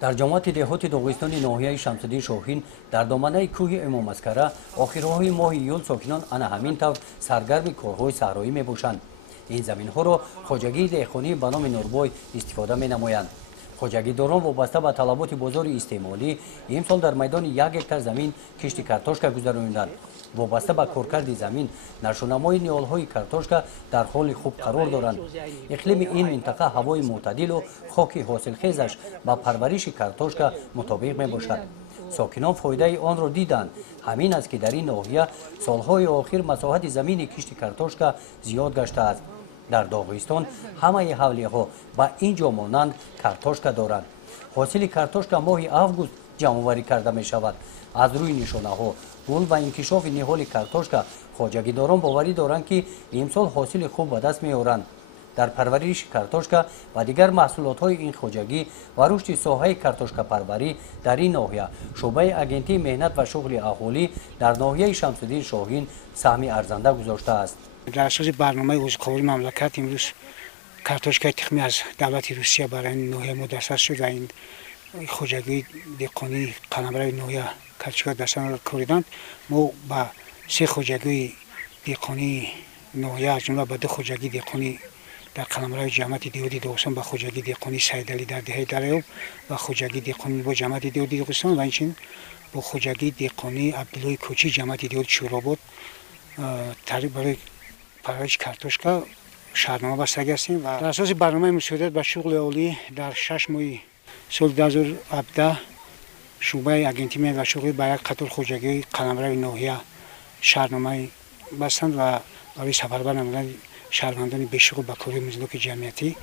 در جماعت دهات داغستانی ناحیه شمس‌الدین شاهین در دامنه کوه امام عسکر آخرهای ماه ایول ساکنان انا همین طور سرگرم کارهای صحرایی میباشند. این زمین‌ها را خواجگی دهقانی به نام نوربای استفاده می‌نمایند. خواجگیداران وابسته به طلبات بازار استعمالی امسال در میدان 1 هکتار زمین کشت کارتوشکا گذراندند. وابسته به کارکرد زمین نشونمای نیالهای کارتوشکا در حال خوب قرار دارند. اقلیم این منطقه هوای معتدل و خاک حاصلخیزش با پرورش کارتوشکا مطابق میباشد. ساکنان فایده آن را دیدند. همین است که در این ناحیه سالهای آخر مساحت زمین کشت کارتوشکا زیاد گشته است. در داغستان همه حولی‌ها با اینجا مانند کارتوشکا دارند. حاصل کارتوشکا ماه август جمع‌آوری کرده می شود. از روی نشانه‌ها گل و انکشاف نهال کارتوشکا خواجگیداران باوری دارند که امسال حاصل خوب به دست می‌آورند. در پرورش کارتوشکا و دیگر محصولات‌های این خواجگی و رشد ساحه کارتوشکا پروری در این ناحیه شعبه اگنتی مهنت و شغل اهالی در ناحیه شمس‌الدین شاهین سهم ارزنده گذاشته است. در اساس برنامه وزارت مملکت امروز کارتوشکای تخمی از دولت روسیه برای این ناحیه مدرسه شد و این خواجگی دهقانی قلمرو ناحیه کارتوشکا دستان را کوریدند. ما با 3 خواجگی دهقانی ناحیه از جمله با 2 خواجگی دهقانی در قلمرو جماعت دیودی داغستان با خواجگی دهقانی سیدعلی در دهه دریاب و خواجگی دهقانی با جماعت دیودی داغستان و اینچنین با خواجگی دهقانی عبدالله کوچی جماعت دیود شوراباد طریق برای پرورش کارتوشکا شهرنامه بسته هستیم و در اساس برنامه مساعدت به شغل اهالی در 6 ماه سال 2017 شعبه اگنتی مهنت و شغل با یک قطار خواجگی قلمرو ناحیه شهرنامه بستند و برای سفربر نمودن شهروندان بیشغل به کار مزدوک جمعیتی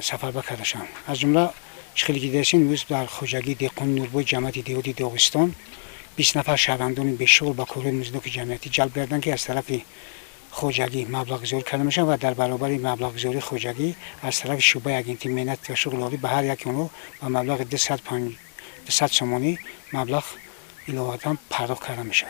سفربر کرده‌اند. از جمله شغلی که داشتیم امروز در خواجگی دهقانی نوربای جماعت دیودی داغستان 20 نفر شهروندان بیشغل به کار مزدوک جمعیتی جلب کردند که از طرف خواجگی مبلغ گذاری کرده میشن و در برابر مبلغ گذاری خواجگی از طرف شعبه اگنتی مهنت و شغل اهالی به هر یک اونو با مبلغ 200 سومانی مبلغ الهاتا پرداخت کرده میشه.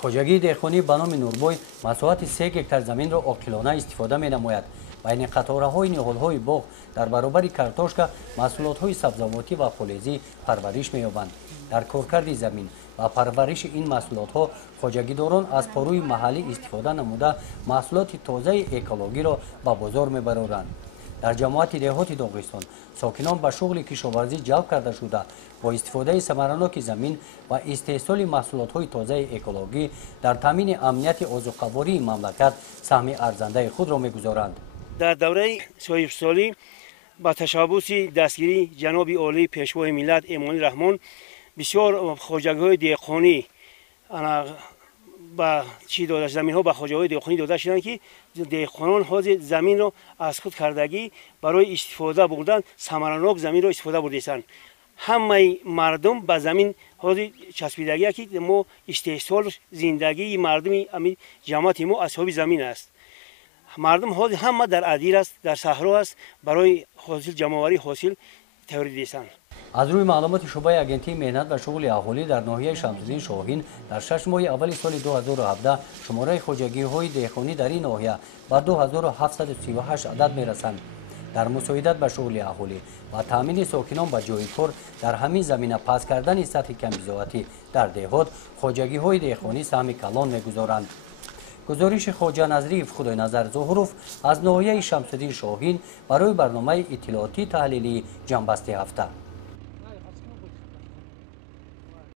خواجگی دهقانی به نام نوربای مساحت 3 هکتار زمین را عاقلانه استفاده می‌نماید. بین قطاره‌های نهال‌های باغ در برابر کارتوشکا محصولات‌های سبزیجاتی و فلزی پرورش می‌یابند. در کارکرد زمین و پرورش این محصولات‌ها خواجگیداران از پاروی محلی استفاده نموده محصولات تازه اکولوژی را به بازار می‌برند. در جماعت دهات داغستان ساکنان به شغل کشاورزی جلب کرده شده با استفاده ثمرناک زمین و استحصال محصولات‌های تازه اکولوژی در تامین امنیت آذوقه‌واری مملکت سهم ارزنده خود را می‌گذارند. در دوره 6 سالی با تشبث دستگیری جناب عالی پیشوای ملت امانی رحمان بسیار خواجگی‌های دهقانی با چی داده زمین‌ها به خواجگی‌های دهقانی داده شدند که دهقانان حاضر زمین را از خود کردگی برای استفاده بردن ثمرناک زمین را استفاده برده‌اند. همه مردم به زمین حاضر چسبیدگی که ما استحصال زندگی مردم همین جماعت ما اصحاب زمین است. مردم حاضر همه در ادیر است، در صحرا است برای حاصل جمع‌آوری حاصل تولید هستند. از روی معلومات شعبه اگنتی مهنت و شغل اهالی در ناحیه شمس‌الدین شاهین در 6 ماه اول سال 2017 شماره خواجگی‌های دهقانی در این ناحیه به 2738 عدد می‌رسند. در مساعدت به شغل اهالی و تامین ساکنان به جای کار در همین زمینه پس کردن سطح کم‌بزاعتی در دهات خواجگی‌های دهقانی سهم کلان می‌گذارند. گزارش خواجه نظری خدای نظر ظهوروف از ناحیه شمس‌الدین شاهین برای برنامه اطلاعاتی تحلیلی جنبسته هفته.